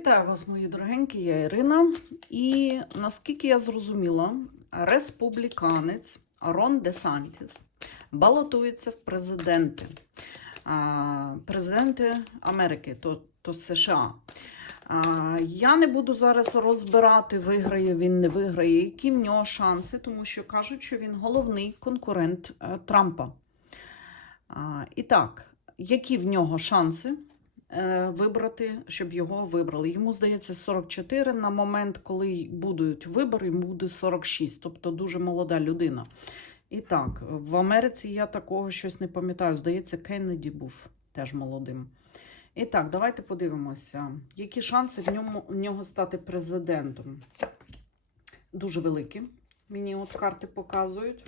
Вітаю вас, мої дорогенькі, я Ірина. І наскільки я зрозуміла, республіканець Рон Де Сантіс балотується в президенти. Президенти Америки, то, то США. Я не буду зараз розбирати, виграє він, не виграє, які в нього шанси, тому що кажуть, що він головний конкурент е, Трампа. І так, які в нього шанси? Е, вибрати, щоб його вибрали. Йому здається 44 на момент, коли будуть вибори, йому буде 46, тобто дуже молода людина. І так, в Америці я такого щось не пам'ятаю. Здається, Кеннеді був теж молодим. І так, давайте подивимося, які шанси в ньому в нього стати президентом. Дуже великі. Мені от карти показують.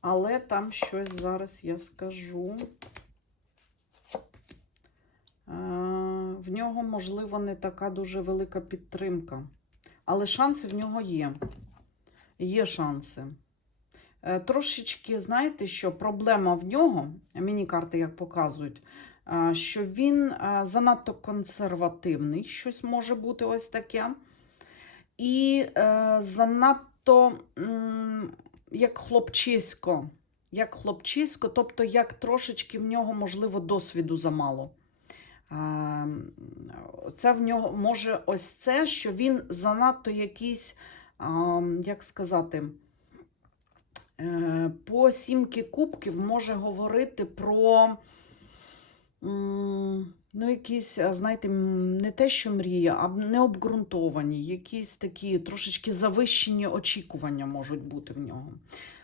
Але там щось зараз я скажу. В нього, можливо, не така дуже велика підтримка. Але шанси в нього є. Є шанси. Е, Трошечки, знаєте, що проблема в нього, мені карти як показують, е, що він е, занадто консервативний, щось може бути ось таке. І занадто як хлопчисько. Як хлопчисько, тобто як трошечки в нього, можливо, досвіду замало. Е, Це в нього може ось це, що він занадто якийсь, як сказати, е, по сімки кубків може говорити про ну, якісь, знаєте, не те, що мрія, а необґрунтовані, якісь такі трошечки завищені очікування можуть бути в нього.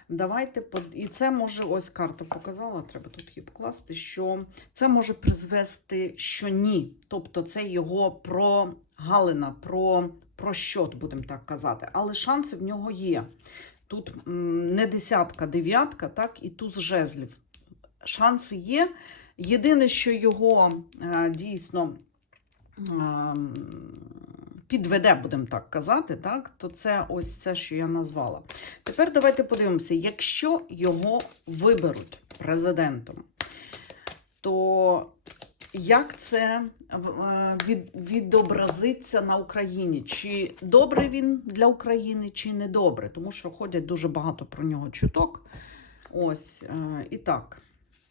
Давайте под... І це може, ось карта показала, треба тут її покласти, що це може призвести, що ні. Тобто це його прогалина, про, про щот, будемо так казати. Але шанси в нього є. Тут не десятка, дев'ятка, так, і туз жезлів. Шанси є. Єдине, що його е, дійсно е, підведе, будемо так казати, так, то це ось це, що я назвала. Тепер давайте подивимося, якщо його виберуть президентом, то як це е, від, відобразиться на Україні? Чи добре він для України, чи не добре? Тому що ходять дуже багато про нього чуток. Ось, е, і так,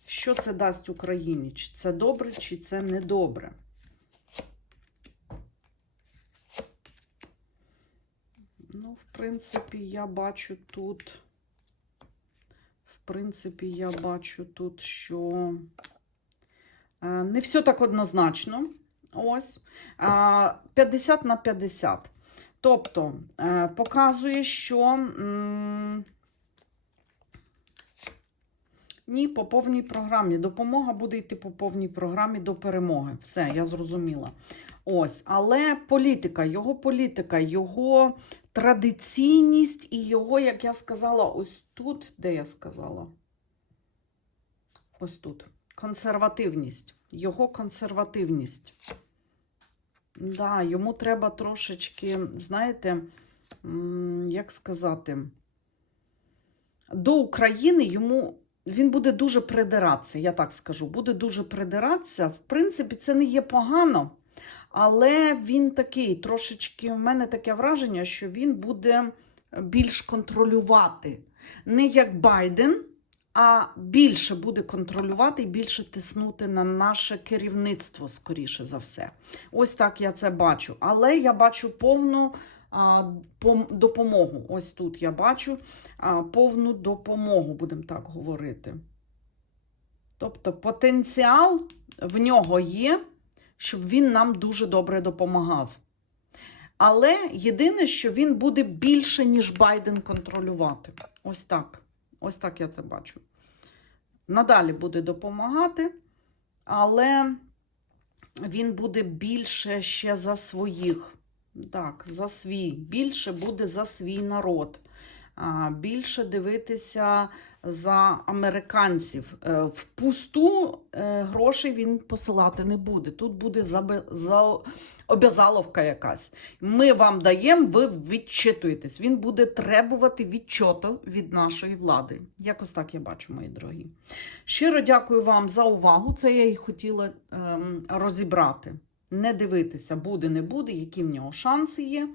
що це дасть Україні? Чи це добре, чи це не добре? Ну, в принципі, я бачу тут. В принципі, я бачу тут, що е, не все так однозначно. Ось. 50 на 50. Тобто, е, показує, що. Ні, по повній програмі. Допомога буде йти по повній програмі до перемоги. Все, я зрозуміла. Ось, але політика, його політика, його традиційність і його, як я сказала, ось тут, де я сказала? Ось тут. Консервативність. Його консервативність. Да, йому треба трошечки, знаєте, як сказати, до України йому. Він буде дуже придиратися, я так скажу, буде дуже придиратися. В принципі, це не є погано, але він такий, трошечки, в мене таке враження, що він буде більш контролювати. Не як Байден, а більше буде контролювати і більше тиснути на наше керівництво, скоріше за все. Ось так я це бачу. Але я бачу повну допомогу. Ось тут я бачу повну допомогу, будемо так говорити. Тобто потенціал в нього є, щоб він нам дуже добре допомагав. Але єдине, що він буде більше, ніж Байден контролювати. Ось так. Ось так я це бачу. Надалі буде допомагати, але він буде більше ще за своїх. Так, за свій. Більше буде за свій народ. Більше дивитися за американців. Е, В пусту е, грошей він посилати не буде. Тут буде забе- за обязаловка якась. Ми вам даємо, ви відчитуєтесь. Він буде требувати відчоту від нашої влади. Якось так я бачу, мої дорогі. Щиро дякую вам за увагу. Це я і хотіла ем, розібрати. Не дивитися, буде, не буде, які в нього шанси є,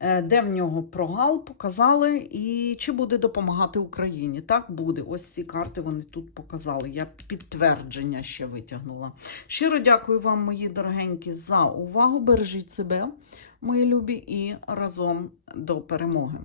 е, де в нього прогал показали, і чи буде допомагати Україні. Так буде. Ось ці карти вони тут показали. Я підтвердження ще витягнула. Щиро дякую вам, мої дорогенькі, за увагу. Бережіть себе, мої любі, і разом до перемоги.